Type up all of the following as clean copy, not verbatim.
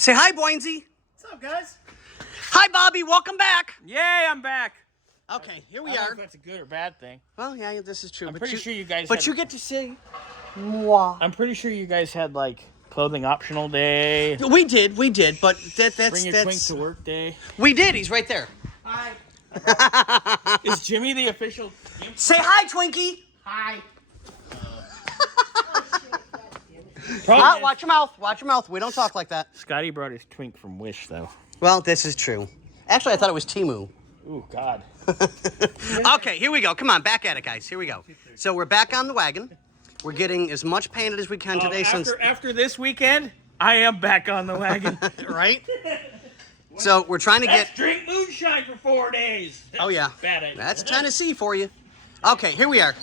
Say hi, Boinsy. What's up, guys? Hi, Bobby. Welcome back. Yay, I'm back. Okay, here we I don't know are. if that's a good or bad thing. Well, yeah, this is true. I'm pretty sure you guys. But had, you get to see. Mwah. I'm pretty sure you guys had like clothing optional day. We did, but that's Bring your twink to work day. We did. He's right there. Hi. Is Jimmy the official? Say hi, Twinkie. Hi. Watch your mouth. Watch your mouth. We don't talk like that. Scotty brought his twink from Wish, though. Well, this is true. Actually, I thought it was Temu. Ooh, God. Okay, here we go. Come on, back at it, guys. Here we go. So we're back on the wagon. We're getting as much painted as we can today. After this weekend, I am back on the wagon. Right? So we're trying to Let's drink moonshine for 4 days. Oh, yeah. Bad idea. That's Tennessee for you. Okay, here we are.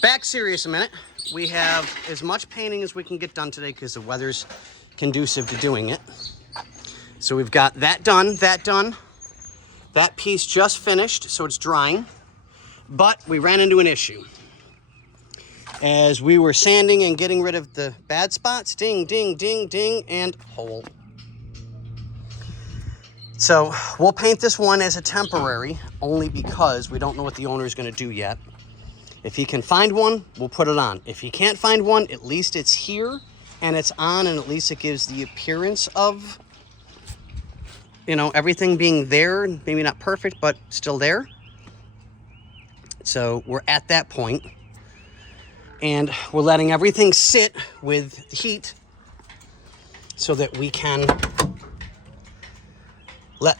Back serious a minute. We have as much painting as we can get done today because the weather's conducive to doing it. So we've got that done, that done. That piece just finished, so it's drying. But we ran into an issue. As we were sanding and getting rid of the bad spots, ding, ding, ding, ding, and hole. So we'll paint this one as a temporary, only because we don't know what the owner is going to do yet. If he can find one, we'll put it on. If he can't find one, at least it's here and it's on, and at least it gives the appearance of, you know, everything being there, maybe not perfect, but still there. So we're at that point, and we're letting everything sit with heat so that we can let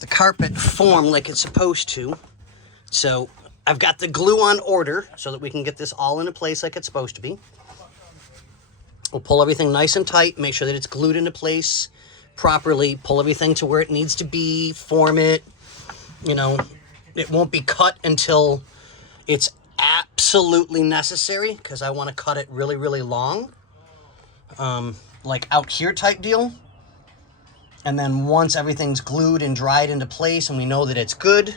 the carpet form like it's supposed to. So I've got the glue on order so that we can get this all into place like it's supposed to be. We'll pull everything nice and tight, make sure that it's glued into place properly, pull everything to where it needs to be, form it. You know, it won't be cut until it's absolutely necessary, because I want to cut it really, really long. Like out here type deal. And then once everything's glued and dried into place and we know that it's good,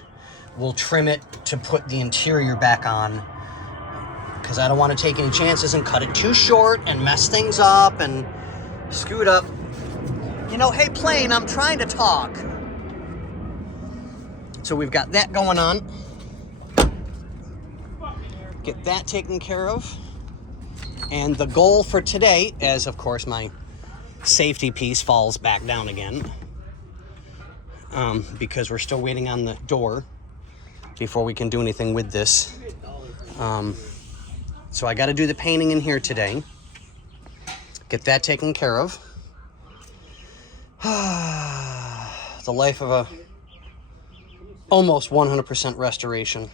we'll trim it to put the interior back on, because I don't want to take any chances and cut it too short and mess things up and screw it up. You know, hey, plane, I'm trying to talk. So we've got that going on. Get that taken care of. And the goal for today, as of course my safety piece falls back down again, because we're still waiting on the door before we can do anything with this. So I got to do the painting in here today. Get that taken care of. The life of a almost 100% restoration.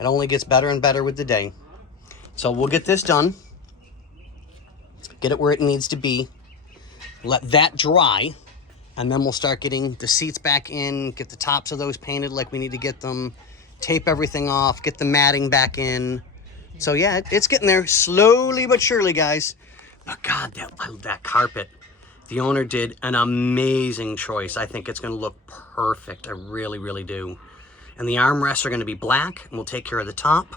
It only gets better and better with the day. So we'll get this done. Get it where it needs to be. Let that dry. And then we'll start getting the seats back in, get the tops of those painted like we need to get them, tape everything off, get the matting back in. So yeah, it's getting there slowly but surely, guys. But God, that carpet, the owner did an amazing choice. I think it's going to look perfect. I really, really do. And the armrests are going to be black, and we'll take care of the top.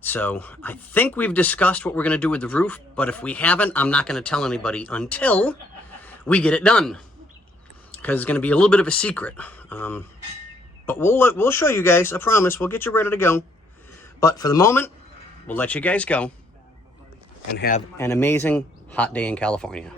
So I think we've discussed what we're going to do with the roof, but if we haven't, I'm not going to tell anybody until we get it done, because it's going to be a little bit of a secret. But we'll show you guys. I promise. We'll get you ready to go. But for the moment, we'll let you guys go and have an amazing hot day in California.